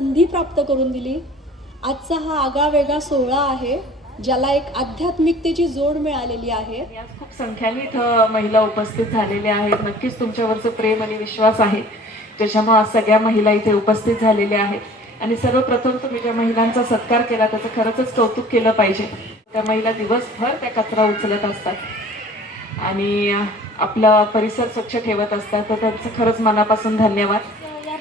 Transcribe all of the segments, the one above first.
संधी प्राप्त करून दिली. आजचा हा आगळावेगळा सोहळा आहे ज्याला एक आध्यात्मिकतेची जोड मिळालेली आहे. आज खूप संख्याने इथं महिला उपस्थित झालेल्या आहेत. नक्कीच तुमच्यावरचं प्रेम आणि विश्वास आहे. त्याच्यामुळे आज सगळ्या महिला इथे उपस्थित झालेल्या आहेत. आणि सर्वप्रथम तुम्ही ज्या महिलांचा सत्कार केला त्याचं खरंच कौतुक केलं पाहिजे. त्या महिला दिवसभर त्या कचरा उचलत असतात. आणि आपला परिसर स्वच्छ ठेवत असतात. तर त्यांचं खरंच मनापासून धन्यवाद.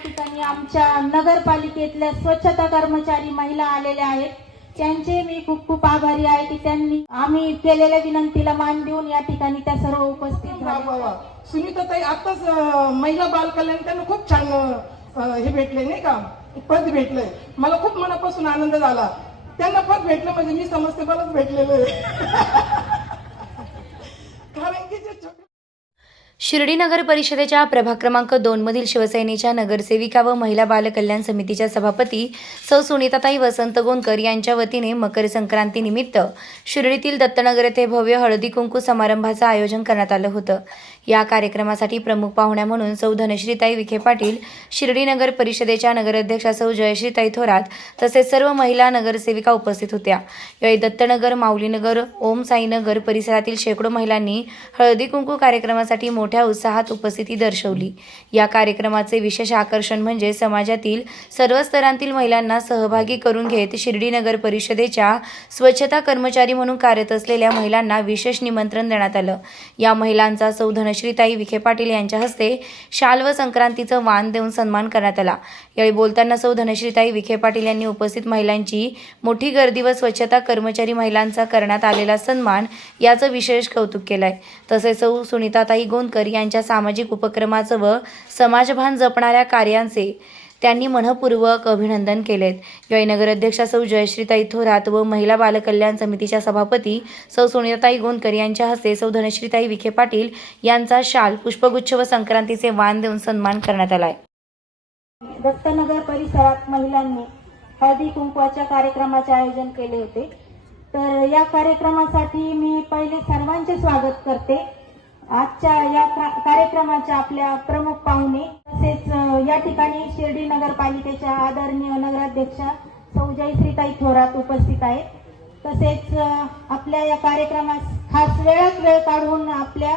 ठिकाणी आमच्या नगरपालिकेतल्या स्वच्छता कर्मचारी महिला आलेल्या आहेत. त्यांचे मी खूप खूप आभारी आहे की त्यांनी आम्ही केलेल्या विनंतीला मान देऊन या ठिकाणी त्या सर्व उपस्थित झाल्या सुनीताताई आताच महिला बाल कल्याण त्यांना खूप छान हे भेटले नाही का? पद भेटलंय. मला खूप मनापासून आनंद झाला. त्यांना पद भेटलं म्हणजे मी समजते मलाच भेटलेलं आहे. कारण की जे शिर्डी नगर परिषदेच्या प्रभाग क्रमांक दोन मधील शिवसेनेच्या नगरसेविका व महिला बालकल्याण समितीच्या सभापती सौ. सुनीताताई वसंत गोंदकर यांच्या वतीने मकर संक्रांती निमित्त शिर्डीतील दत्तनगर येथे भव्य हळदी कुंकू समारंभाचं आयोजन करण्यात आलं होतं. या कार्यक्रमासाठी प्रमुख पाहुण्या म्हणून सौ धनश्रीताई विखे पाटील शिर्डी नगर परिषदेच्या नगराध्यक्षा सौ जयश्रीताई थोरात तसेच सर्व महिला नगरसेविका उपस्थित होत्या. यावेळी दत्तनगर माऊलीनगर ओम साईनगर परिसरातील शेकडो महिलांनी हळदी कुंकू कार्यक्रमासाठी मोठ्या उत्साहात उपस्थिती दर्शवली. या कार्यक्रमाचे विशेष आकर्षण म्हणजे समाजातील सर्व स्तरांतील महिलांना सहभागी करून घेत शिर्डी नगर परिषदेच्या स्वच्छता कर्मचारी म्हणून कार्यरत असलेल्या महिलांना विशेष निमंत्रण देण्यात आलं. या महिलांचा सौ धनश्रीताई विखे पाटील यांच्या हस्ते शाल व संक्रांतीचं वाण देऊन सन्मान करण्यात आला. यावेळी बोलताना सौ धनश्रीताई विखे पाटील यांनी उपस्थित महिलांची मोठी गर्दी व स्वच्छता कर्मचारी महिलांचा करण्यात आलेला सन्मान याचं विशेष कौतुक केलंय. तसेच सौ सुनीताताई गोंदकर यांच्या सामाजिक उपक्रमाचं व समाजभान जपणाऱ्या कार्यांचे त्यांनी मनपूर्वक अभिनंदन केलेत. यावेळी नगराध्यक्षा सौ जयश्रीताई थोरात व महिला बालकल्याण समितीच्या सभापती सौ सोनियाताई गोंदकर यांच्या हस्ते सौ धनश्रीताई विखे पाटील यांचा शाल पुष्पगुच्छ व संक्रांतीचे वाण देऊन सन्मान करण्यात आलाय. दत्तनगर परिसरात महिलांनी हळदी कुंकवाच्या कार्यक्रमाचे आयोजन केले होते. तर या कार्यक्रमासाठी मी पहिले सर्वांचे स्वागत करते. आजच्या या का- कार्यक्रमाच्या आपल्या प्रमुख पाहुणे तसेच या ठिकाणी शिर्डी नगरपालिकेच्या आदरणीय नगराध्यक्षा सौजय श्रीताई थोरात उपस्थित आहेत. तसेच आपल्या या कार्यक्रमास खास वेळात वेळ काढून आपल्या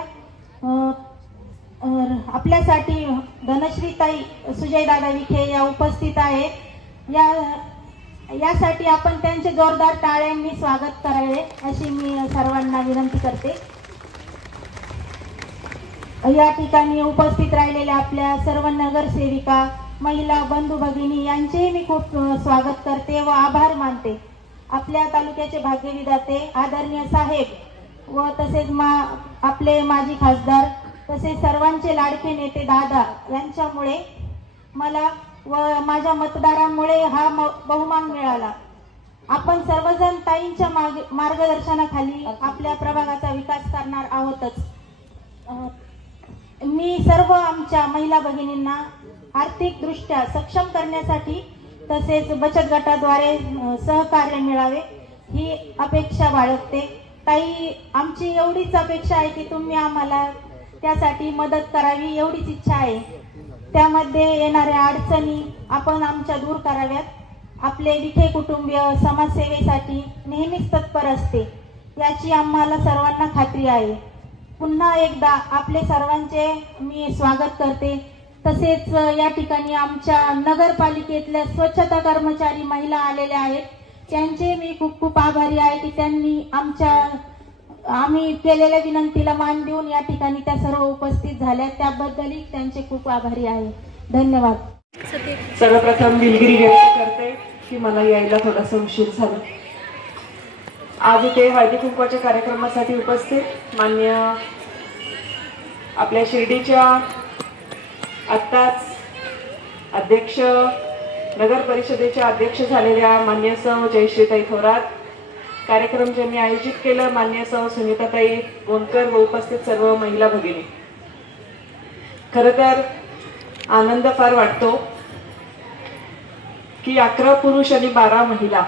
आपल्यासाठी धनश्रीताई सुजयदादा विखे या उपस्थित आहेत. या यासाठी आपण त्यांचे जोरदार टाळ्यांनी स्वागत करावे अशी मी सर्वांना विनंती करते. या ठिकाणी उपस्थित राहिलेल्या आपल्या सर्व नगरसेविका महिला बंधू भगिनी यांचेही मी खूप स्वागत करते व आभार मानते. आपल्या तालुक्याचे भाग्यविधाते आदरणीय साहेब व तसेच मा आपले माजी खासदार तसेच सर्वांचे लाडके नेते दादा यांच्यामुळे मला व माझ्या मतदारांमुळे हा म- बहुमान मिळाला. आपण सर्वजण ताईंच्या मार्गदर्शनाखाली आपल्या प्रभागाचा विकास करणार आहोतच. मी सर्व आमच्या महिला भगिनींना आर्थिकदृष्ट्या सक्षम करण्यासाठी तसेच बचत गटाद्वारे सहकार्य मिळावे ही अपेक्षा बाळगते. ताई आमची एवढीच अपेक्षा आहे की तुम्ही आम्हाला त्यासाठी मदत करावी एवढीच इच्छा आहे. त्यामध्ये येणाऱ्या अडचणी आपण आमच्या दूर कराव्यात. आपले विखे कुटुंबीय समाजसेवेसाठी नेहमीच तत्पर असते याची आम्हाला सर्वांना खात्री आहे. पुन्हा एकदा आपले सर्वांचे मी स्वागत करते. तसेच या ठिकाणी आमच्या नगरपालिकेतल्या स्वच्छता कर्मचारी महिला आलेल्या आहेत. त्यांचे मी खूप खूप आभारी आहे की त्यांनी आमच्या आम्ही केलेल्या विनंतीला मान देऊन या ठिकाणी त्या सर्व उपस्थित झाल्या. त्याबद्दलही त्यांचे खूप आभारी आहे. धन्यवाद. सर्वप्रथम दिलगिरी व्यक्त करते की मला यायला थोडासा उशीर झाला. आज इथे हळदी कुंकवाच्या कार्यक्रमासाठी उपस्थित मान्य आपल्या शिर्डीच्या आत्ताच अध्यक्ष नगर परिषदेच्या अध्यक्ष झालेल्या मान्य सौ जयश्रीताई थोरात. कार्यक्रम ज्यांनी आयोजित केलं मान्य सौ सुनीताताई गोंदकर व उपस्थित सर्व महिला भगिनी. खरं तर आनंद फार वाटतो की अकरा पुरुष आणि बारा महिला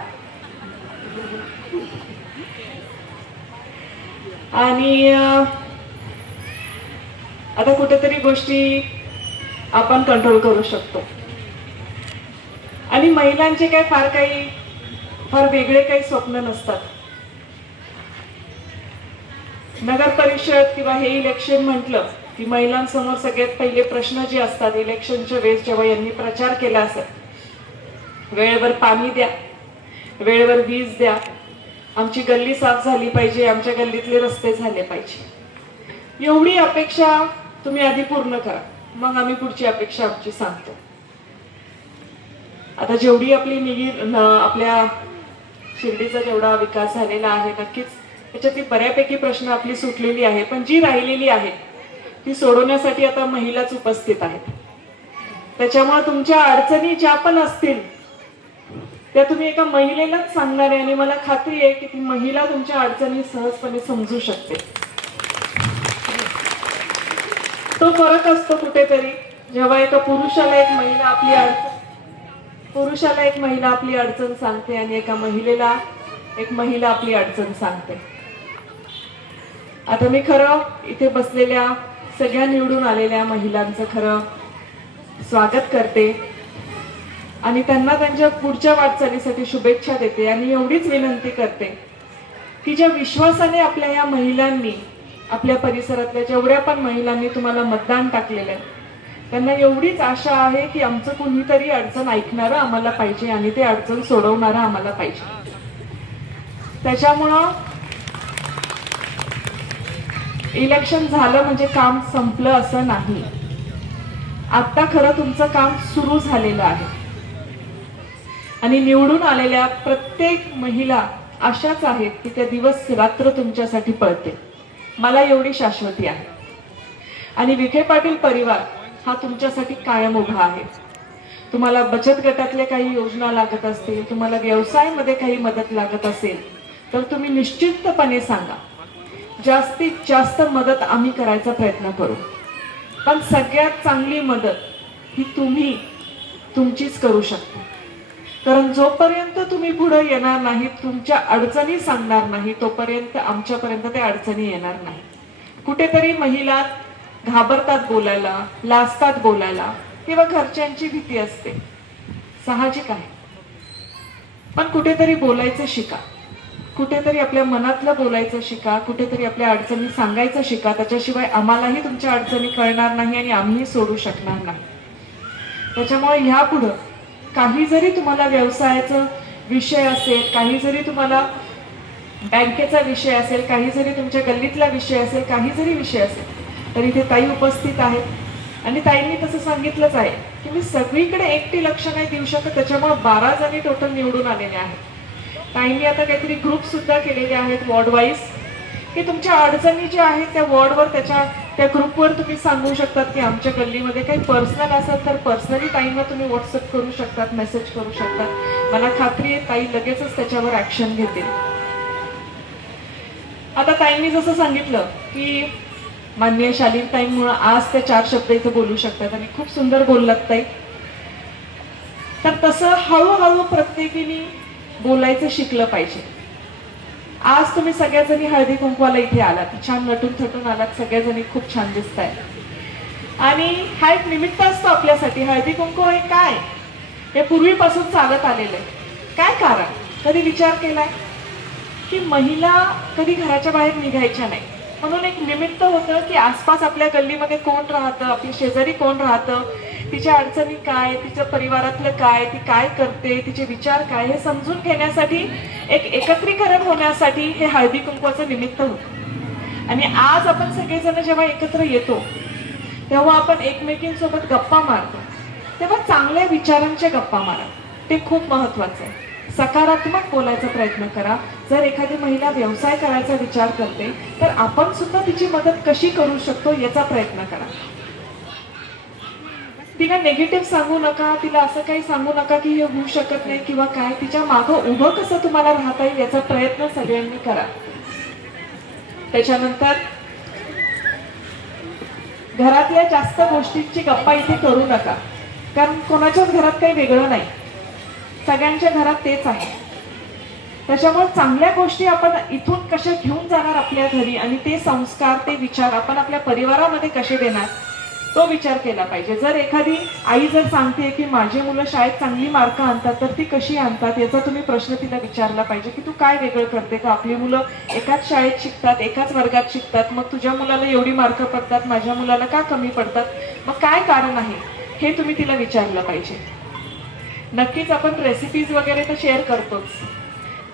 आणि आता कुठेतरी गोष्टी आपण कंट्रोल करू शकतो. आणि आणि महिलांचे काय फार काही फार वेगळे काही स्वप्न नसतात. नगर परिषद किंवा हे इलेक्शन म्हटलं की महिलांसमोर सगळ्यात पहिले प्रश्न जे असतात इलेक्शनच्या वेळेस जेव्हा यांनी प्रचार केला असेल वेळेवर पाणी द्या वेळेवर वीज द्या आमची गल्ली साफ झाली पाहिजे आमच्या गल्लीतले रस्ते झाले पाहिजे. एवढी अपेक्षा तुम्ही आधी पूर्ण करा मग आम्ही पुढची अपेक्षा आमची सांगतो. आता जेवढी आपली निगी आपल्या शिर्डीचा जेवढा विकास झालेला आहे नक्कीच त्याच्यातली बऱ्यापैकी प्रश्न आपली सुटलेली आहे पण जी राहिलेली आहे ती सोडवण्यासाठी आता महिलाच उपस्थित आहेत. त्याच्यामुळे तुमच्या अडचणी ज्या पण असतील त्या तुम्ही एका महिलेलाच सांगणार आहे आणि मला खात्री आहे की ती महिला तुमच्या अडचणी सहजपणे समजू शकते. तो फरक असतो कुठेतरी. जेव्हा एका पुरुषाला एक महिला आपली अडचण पुरुषाला एक महिला आपली अडचण सांगते आणि एका महिलेला एक महिला आपली अडचण सांगते. आता मी खरं इथे बसलेल्या सगळ्या निवडून आलेल्या महिलांचं खरं स्वागत करते. आणि त्यांना त्यांच्या पुढच्या वाटचालीसाठी शुभेच्छा देते. आणि एवढीच विनंती करते की ज्या विश्वासाने आपल्या या महिलांनी आपल्या परिसरातल्या जेवढ्या पण महिलांनी तुम्हाला मतदान टाकलेलं आहे त्यांना एवढीच आशा आहे की आमचं कुणीतरी अडचण ऐकणारं आम्हाला पाहिजे आणि ते अडचण सोडवणारं आम्हाला पाहिजे. त्याच्यामुळं इलेक्शन झालं म्हणजे काम संपलं असं नाही. आता खरं तुमचं काम सुरू झालेलं आहे. आणि निवडून आलेल्या प्रत्येक महिला अशाच आहेत की त्या दिवस रात्र तुमच्यासाठी पळते. मला एवढी शाश्वती आहे. आणि विखे पाटील परिवार हा तुमच्यासाठी कायम उभा आहे. तुम्हाला बचत गटातल्या काही योजना लागत असतील तुम्हाला व्यवसायामध्ये काही मदत लागत असेल तर तुम्ही निश्चितपणे सांगा. जास्तीत जास्त मदत आम्ही करायचा प्रयत्न करू. पण सगळ्यात चांगली मदत ही तुम्ही तुमचीच करू शकता. कारण जोपर्यंत तुम्ही पुढे येणार नाही तुमच्या अडचणी सांगणार नाही तोपर्यंत आमच्यापर्यंत त्या अडचणी येणार नाही. कुठेतरी महिला घाबरतात बोलायला लाजतात बोलायला किंवा घरच्यांची भीती असते. साहजिक आहे. पण कुठेतरी बोलायचं शिका. कुठेतरी आपल्या मनातलं बोलायचं शिका कुठेतरी आपल्या अडचणी सांगायचं शिका त्याच्याशिवाय आम्हालाही तुमच्या अडचणी कळणार नाही आणि आम्हीही सोडू शकणार नाही. त्याच्यामुळे ह्यापुढं काही जरी तुम्हाला व्यवसायाचं विषय असेल काही जरी तुम्हाला बँकेचा विषय असेल काही जरी तुमच्या गल्लीतला विषय असेल काही जरी विषय असेल तर इथे ताई उपस्थित आहेत. आणि ताईंनी तसं सांगितलंच आहे की मी सगळीकडे एकटी लक्ष नाही देऊ शकत त्याच्यामुळे बारा जणी टोटल निवडून आलेले आहेत. ताईंनी आता काहीतरी ग्रुपसुद्धा केलेले आहेत वॉर्डवाईज की तुमच्या अडचणी ज्या आहेत त्या वॉर्डवर त्याच्या त्या ग्रुपवर तुम्ही सांगू शकतात की आमच्या गल्लीमध्ये काही पर्सनल असेल तर पर्सनली ताईंना तुम्ही व्हॉट्सअप करू शकतात मेसेज करू शकतात. मला खात्री आहे ताई लगेचच त्याच्यावर ऍक्शन घेतील. आता ताईंनी जसं सांगितलं की मान्य शालीन ताईंमुळं आज त्या चार शब्द इथे बोलू शकतात आणि खूप सुंदर बोललात ताई. तर तसं हळूहळू प्रत्येकीने बोलायचं शिकलं पाहिजे. आज तुम्ही सगळ्याजणी हळदी कुंकवाला इथे आलात. छान नटून थटून आलात. सगळ्याजणी खूप छान दिसत आहेत आणि हा एक निमित्त असतो आपल्यासाठी. हळदी कुंकू हे काय? हे पूर्वीपासून चालत आलेलं आहे. काय कारण? कधी विचार केलाय? की महिला कधी घराच्या बाहेर निघायच्या नाही. म्हणून एक निमित्त होतं की आसपास आपल्या गल्लीमध्ये कोण राहतं? आपली शेजारी कोण राहतं? तिच्या अडचणी काय? तिच्या परिवारातलं काय? ती काय करते? तिचे विचार काय? हे समजून घेण्यासाठी एक एकत्रीकरण होण्यासाठी हे हळदी कुंकवाचं निमित्त होतं. आणि आज आपण सगळेजण जेव्हा एकत्र येतो तेव्हा आपण एकमेकींसोबत गप्पा मारतो. तेव्हा चांगल्या विचारांच्या गप्पा मारा. ते खूप महत्वाचं आहे. सकारात्मक बोलायचा प्रयत्न करा. जर एखादी महिला व्यवसाय करायचा विचार करते तर आपण सुद्धा तिची मदत कशी करू शकतो याचा प्रयत्न करा. तिला नेगेटिव्ह सांगू नका तिला असं काही सांगू नका की हे होऊ शकत नाही किंवा काय तिच्या मागं उभं कसं तुम्हाला राहता येईल याचा प्रयत्न सगळ्यांनी करा. त्याच्यानंतर घरातल्या जास्त गोष्टींची गप्पा इथे करू नका. कारण कोणाच्याच घरात काही वेगळं नाही. सगळ्यांच्या घरात तेच आहे. त्याच्यामुळे चांगल्या गोष्टी आपण इथून कशा घेऊन जाणार आपल्या घरी आणि ते संस्कार ते विचार आपण आपल्या परिवारामध्ये कसे देणार? तो विचार केला पाहिजे. जर एखादी आई जर सांगते की माझी मुलं शाळेत चांगली मार्क आणतात तर ती कशी आणतात याचा तुम्ही प्रश्न तिला विचारला पाहिजे की तू काय वेगळं करते का? आपली मुलं एकाच शाळेत शिकतात एकाच वर्गात शिकतात. मग तुझ्या मुलाला एवढी मार्क पडतात माझ्या मुलाला का कमी पडतात? मग काय कारण आहे? हे तुम्ही तिला विचारलं पाहिजे. नक्कीच आपण रेसिपीज वगैरे तर शेअर करतोच.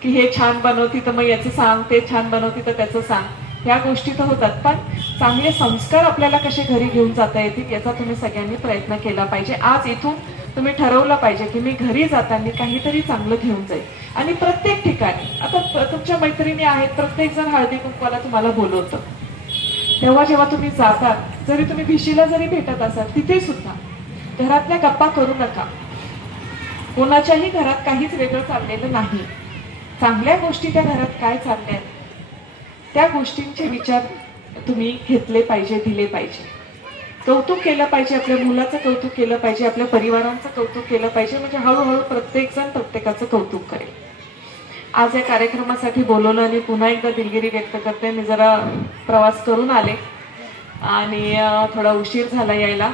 की हे छान बनवती तर मग याचं सांग ते छान बनवती तर त्याचं सांग. ह्या गोष्टी तर होतात पण चांगले संस्कार आपल्याला कसे घरी घेऊन जाता येतील याचा तुम्ही सगळ्यांनी प्रयत्न केला पाहिजे. आज इथून तुम्ही ठरवलं पाहिजे की मी घरी जाताना काहीतरी चांगलं घेऊन जाईल. आणि प्रत्येक ठिकाणी आता तुमच्या मैत्रिणी आहेत प्रत्येक जण हळदी कुंकवाला तुम्हाला बोलवतं. तेव्हा जेव्हा तुम्ही जातात जरी तुम्ही भिशीला जरी भेटत असाल तिथे सुद्धा घरातल्या गप्पा करू नका. कोणाच्याही घरात काहीच वेगळं चाललेलं नाही. चांगल्या गोष्टी त्या घरात काय चालल्या आहेत, त्या गोष्टींचे विचार तुम्ही घेतले पाहिजे दिले पाहिजे. कौतुक केलं पाहिजे आपल्या मुलाचं कौतुक केलं पाहिजे आपल्या परिवारांचं कौतुक केलं पाहिजे म्हणजे हळूहळू प्रत्येकजण प्रत्येकाचं कौतुक करेल. आज या कार्यक्रमासाठी बोलवलं आणि पुन्हा एकदा दिलगिरी व्यक्त करते. मी जरा प्रवास करून आले आणि थोडा उशीर झाला यायला.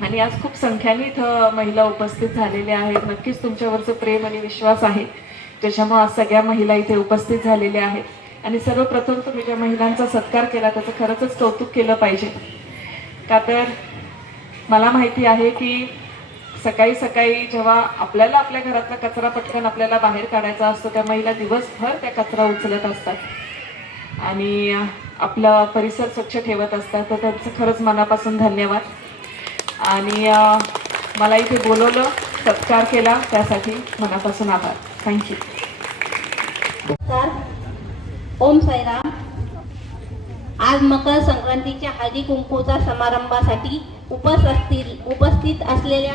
आणि आज खूप संख्याने इथं महिला उपस्थित झालेल्या आहेत. नक्कीच तुमच्यावरचं प्रेम आणि विश्वास आहे. त्याच्यामुळे आज सगळ्या महिला इथे उपस्थित झालेल्या आहेत. आणि सर्वप्रथम तुम्ही ज्या महिलांचा सत्कार केला त्याचं खरंच कौतुक केलं पाहिजे. का तर मला माहिती आहे की सकाळी सकाळी जेव्हा आपल्याला आपल्या घरातला कचरा पटकन आपल्याला बाहेर काढायचा असतो त्या महिला दिवसभर त्या कचरा उचलत असतात. आणि आपला परिसर स्वच्छ ठेवत असतात. तर त्यांचं खरंच मनापासून धन्यवाद. आणि मला इथे बोलवलं सत्कार केला त्यासाठी मनापासून आभार. Thank you Om Sairam. आज मकर संक्रांतीच्या हळदी कुंकूचा समारंभासाठी उपस्थित उपस्थित असलेल्या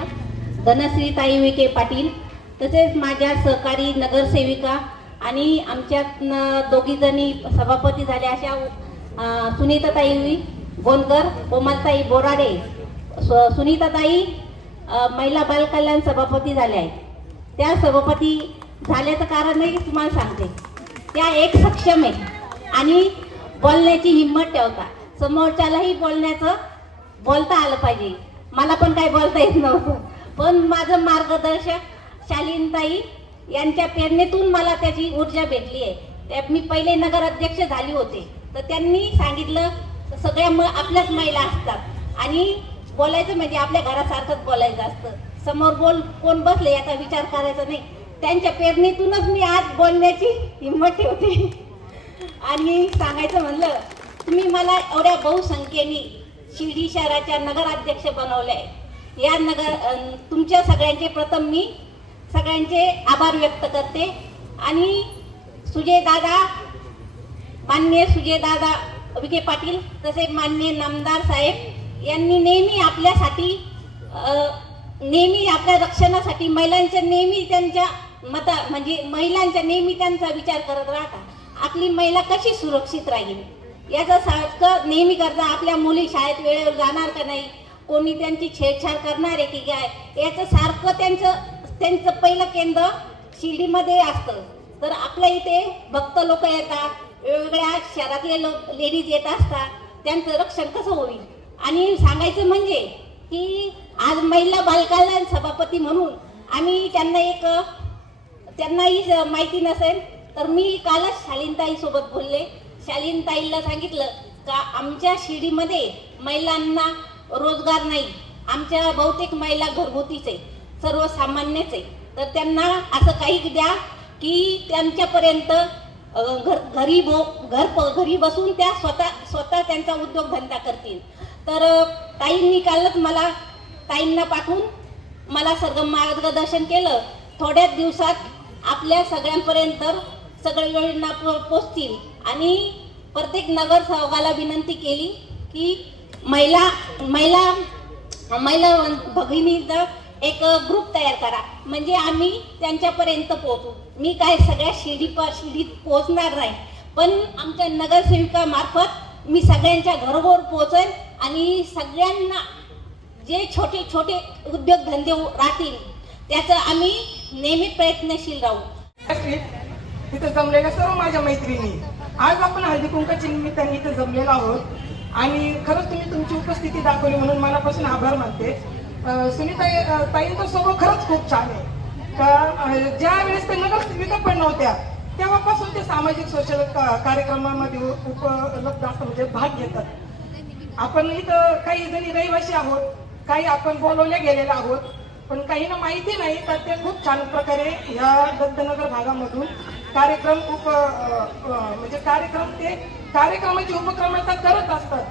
धनश्रीताई विखे पाटील तसेच माझ्या सहकारी नगरसेविका आणि आमच्यात दोघीजणी सभापती झाल्या अशा सुनीताताई गोंदकर कोमलताई बोराडे सु- सुनीताताई महिला बालकल्याण सभापती झाल्या आहेत. त्या सभापती झाल्याचं कारणही तुम्हाला सांगते? त्या एक सक्षम आहे. आणि बोलण्याची हिंमत ठेवता. समोरच्यालाही बोलण्याचं बोलता आलं पाहिजे. मला पण काही बोलता येत नव्हतं. पण माझं मार्गदर्शक शालीनताई यांच्या प्रेरणेतून मला त्याची ऊर्जा भेटली आहे. त्या मी पहिले नगराध्यक्ष झाली होते. तर त्यांनी सांगितलं सगळ्या म आपल्याच महिला असतात. आणि बोलायचं म्हणजे आपल्या घरासारखंच बोलायचं असतं. समोर बोल कोण बसले याचा विचार करायचा नाही. त्यांच्या पेरणीतूनच मी आज बोलण्याची हिंमत ठेवते. आणि सांगायचं म्हणलं तुम्ही मला एवढ्या बहुसंख्येने शिर्डी शहराच्या नगराध्यक्ष बनवलंय. या नगर तुमच्या सगळ्यांचे प्रथम मी सगळ्यांचे आभार व्यक्त करते. आणि सुजय दादा माननीय सुजयदादा विखे पाटील तसे माननीय नामदार साहेब यांनी नेहमी आपल्यासाठी नेहमी आपल्या रक्षणासाठी महिलांच्या नेहमी त्यांच्या मता म्हणजे महिलांच्या नेहमी त्यांचा विचार करत राहतात आपली महिला कशी सुरक्षित राहील? याचा सारखं नेहमी करता आपल्या मुली शाळेत वेळेवर जाणार का नाही? कोणी त्यांची छेडछाड करणार आहे की काय? याचं सारखं त्यांचं त्यांचं पहिलं केंद्र शिर्डीमध्ये असतं. तर आपल्या इथे भक्त लोक येतात. वेगवेगळ्या शहरातले लोक लेडीज येत असतात. त्यांचं रक्षण कसं होईल? आणि सांगायचं म्हणजे की आज महिला बालकल्याण सभापती म्हणून आम्ही त्यांना एक त्यांनाही माहिती नसेल तर मी कालच शालीनताई सोबत बोलले. शालीनताईला सांगितलं का आमच्या शिर्डीमध्ये महिलांना रोजगार नाही. आमच्या बहुतेक महिला घरगुतीच आहे सर्वसामान्यच आहे. तर त्यांना असं काही द्या की त्यांच्यापर्यंत घर घरी बो हो, घर प- घरी बसून त्या स्वतः स्वतः त्यांचा उद्योगधंदा करतील. तर ताईंनी कालच मला ताईंना पाठवून मला सगळं मार्गदर्शन केलं. थोड्याच दिवसात आपल्या सगळ्यांपर्यंत सगळ्या योजना पोचतील. आणि प्रत्येक नगरसेवकाला विनंती केली की महिला महिला महिला भगिनीचा एक ग्रुप तयार करा. म्हणजे आम्ही त्यांच्यापर्यंत पोहोचू. मी काय सगळ्या शिडी शिडीत पोहोचणार नाही. पण आमच्या नगरसेविकामार्फत मी सगळ्यांच्या घरोघर पोहोचेन आणि सगळ्यांना जे छोटे छोटे उद्योगधंदे राहतील त्याचं आम्ही नेहमी प्रयत्नशील राहू. तिथं जमलेल्या सर्व माझ्या मैत्रिणी. आज आपण हळदी कुंकाच्या निमित्ताने इथं जमलेलो आहोत. आणि खरंच तुम्ही तुमची उपस्थिती दाखवली म्हणून मनापासून आभार मानते. सुनीताई सुनीता ताईंचा स्वभाव खरंच खूप छान आहे. का ज्या वेळेस ते नगरसेविका पण नव्हत्या तेव्हापासून ते सामाजिक सोशल कार्यक्रमामध्ये उपलब्ध असतात म्हणजे भाग घेतात. आपण इथं काही जणी रहिवासी आहोत काही आपण बोलवल्या गेलेल्या आहोत. पण काहींना माहिती नाही तर ते खूप छान प्रकारे या दत्तनगर भागामधून कार्यक्रम उप म्हणजे कार्यक्रम ते कार्यक्रमाचे उपक्रम आता करत असतात.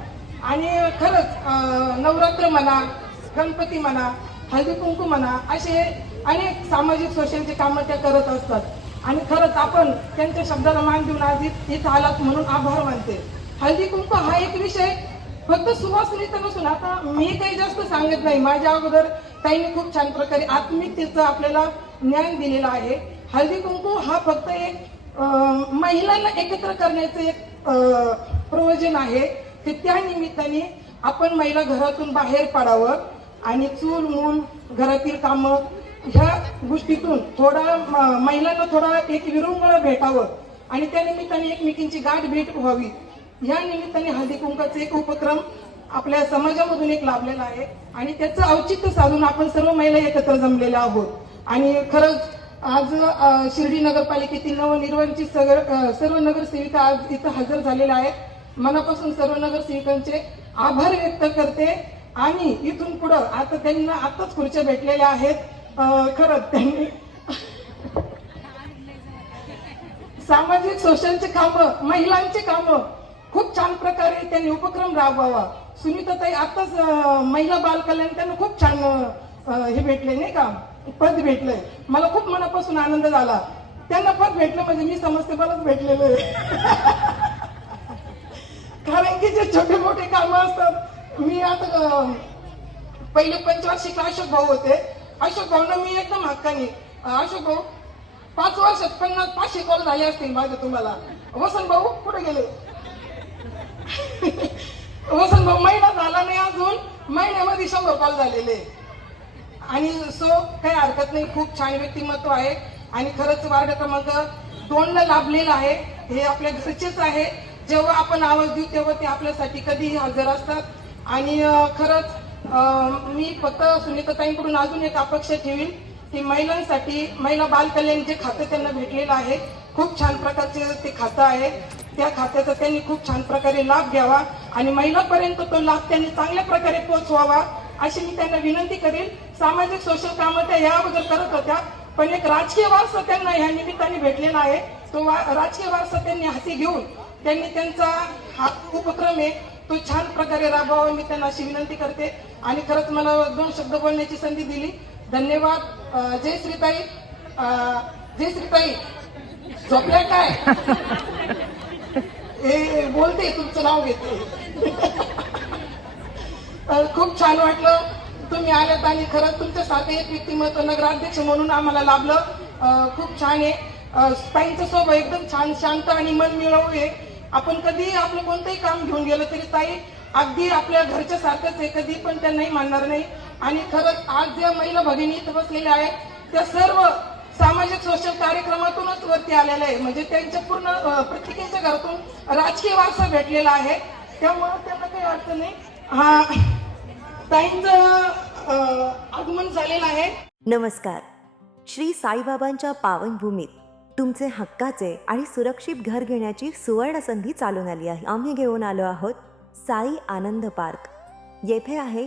आणि खरंच नवरात्र म्हणा गणपती म्हणा हळदी कुंकू म्हणा असे अनेक सामाजिक सोशलचे कामं त्या करत असतात. आणि खरंच आपण त्यांच्या शब्दाला मान देऊन आज इथं इथं आलात म्हणून आभार मानते. हळदी कुंकू हा एक विषय फक्त सुवासनीचा नसून आता मी काही जास्त सांगत नाही. माझ्या अगोदर ताईने खूप छान प्रकारे आत्मिकतेचं आपल्याला ज्ञान दिलेलं आहे. हळदी कुंकू हा फक्त एक महिलांना एकत्र करण्याचं एक प्रयोजन आहे. ते त्या निमित्ताने आपण महिला घरातून बाहेर पडावं आणि चूल मूल घरातील कामं ह्या गोष्टीतून थोडा म- महिलांना थोडा एक विरंगुळा भेटावं आणि त्या निमित्ताने एकमेकींची गाठ भेट व्हावी. या निमित्ताने हळदी कुंकाचा एक उपक्रम आपल्या समाजामधून एक लाभलेला आहे. आणि त्याचं औचित्य साधून आपण सर्व महिला एकत्र जमलेल्या आहोत. आणि खरंच आज शिर्डी नगरपालिकेतील नवनिर्वाचित सगळ सर्व नगरसेविका आज इथं हजर झालेल्या आहेत. मनापासून सर्व नगरसेविकांचे आभार व्यक्त करते. आणि इथून पुढं आता त्यांना आताच खुर्च्या भेटलेल्या आहेत. खरंच त्यांनी सामाजिक शोषणचे कामं महिलांचे कामं खूप छान प्रकारे त्यांनी उपक्रम राबवावा. सुनीताताई आताच महिला बाल कल्याण त्यांना खूप छान हे भेटले नाही का? पद भेटलंय मला खूप मनापासून आनंद झाला. त्यांना पद भेटलं म्हणजे मी समजते मलाच भेटलेलं आहे. कारण की जे छोटे मोठे कामं असतात मी आता पहिले पंचवार्षिक अशोक भाऊ होते. अशोक भाऊना मी एकदम हक्काने अशोक भाऊ पाच वर्षात पन्नास पाचशे कॉल झाले असतील माझे तुम्हाला. वसंत भाऊ कुठे गेले? वसंत भाऊ महिना झाला नाही अजून. महिन्यामध्ये शंभर कॉल झालेले. आणि सो काही हरकत नाही. खूप छान व्यक्तिमत्व आहे. आणि खरंच वार्ड क्रमांक दोनला लाभलेलं आहे. हे आपल्या घरचेच आहे. जेव्हा आपण आवाज देऊ तेव्हा ते आपल्यासाठी कधीही हजर असतात. आणि खरंच मी फक्त सुनीताताईंकडून अजून एक अपेक्षा ठेवीन की महिलांसाठी महिला बालकल्याण जे खातं त्यांना भेटलेलं आहे खूप छान प्रकारचे ते खातं आहे. त्या खात्याचा त्यांनी खूप छान प्रकारे लाभ घ्यावा आणि महिलापर्यंत तो लाभ त्यांनी चांगल्या प्रकारे पोहोचवावा अशी मी त्यांना विनंती करेन. सामाजिक सोशल कामं त्या या अगोदर करत होत्या पण एक राजकीय वारसा त्यांना या निमित्ताने भेटलेला आहे. तो राजकीय वारसा त्यांनी हाती घेऊन त्यांनी त्यांचा हा उपक्रम आहे तो छान प्रकारे राबवावा मी त्यांना अशी विनंती करते. आणि खरंच मला दोन शब्द बोलण्याची संधी दिली. धन्यवाद. जय श्रीताई जय श्रीताई झोपल्या काय? हे बोलते तुमचं नाव घेते. खूप छान वाटलं. तुम्ही आल्यात आणि खरंच तुमच्यासारखं एक व्यक्तिमत्व नगराध्यक्ष म्हणून आम्हाला लाभलं. खूप छान आहे. ताईंचं स्वभाव एकदम छान शांत आणि मन मिळवू आहे. आपण कधीही आपलं कोणतंही काम घेऊन गेलं तरी ताई अगदी आपल्या घरच्या सारखंच आहे कधी पण त्यांनाही मानणार नाही. आणि खरंच आज ज्या महिला भगिनी इथं बसलेल्या आहेत त्या सर्व सामाजिक सोशल कार्यक्रमातूनच वरती आलेलं आहे. म्हणजे त्यांच्या पूर्ण प्रत्येकाच्या घरातून राजकीय वारसा भेटलेला आहे. त्यामुळं त्यांना काही अडचण नाही. हा ताईंचं आगमन झालेलं आहे. नमस्कार. श्री साईबाबांच्या पावनभूमीत तुमचे हक्काचे आणि सुरक्षित घर घेण्याची सुवर्ण संधी चालून आली आहे. आम्ही घेऊन आलो आहोत साई आनंद पार्क. येथे आहे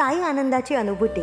साई आनंदाची अनुभूती.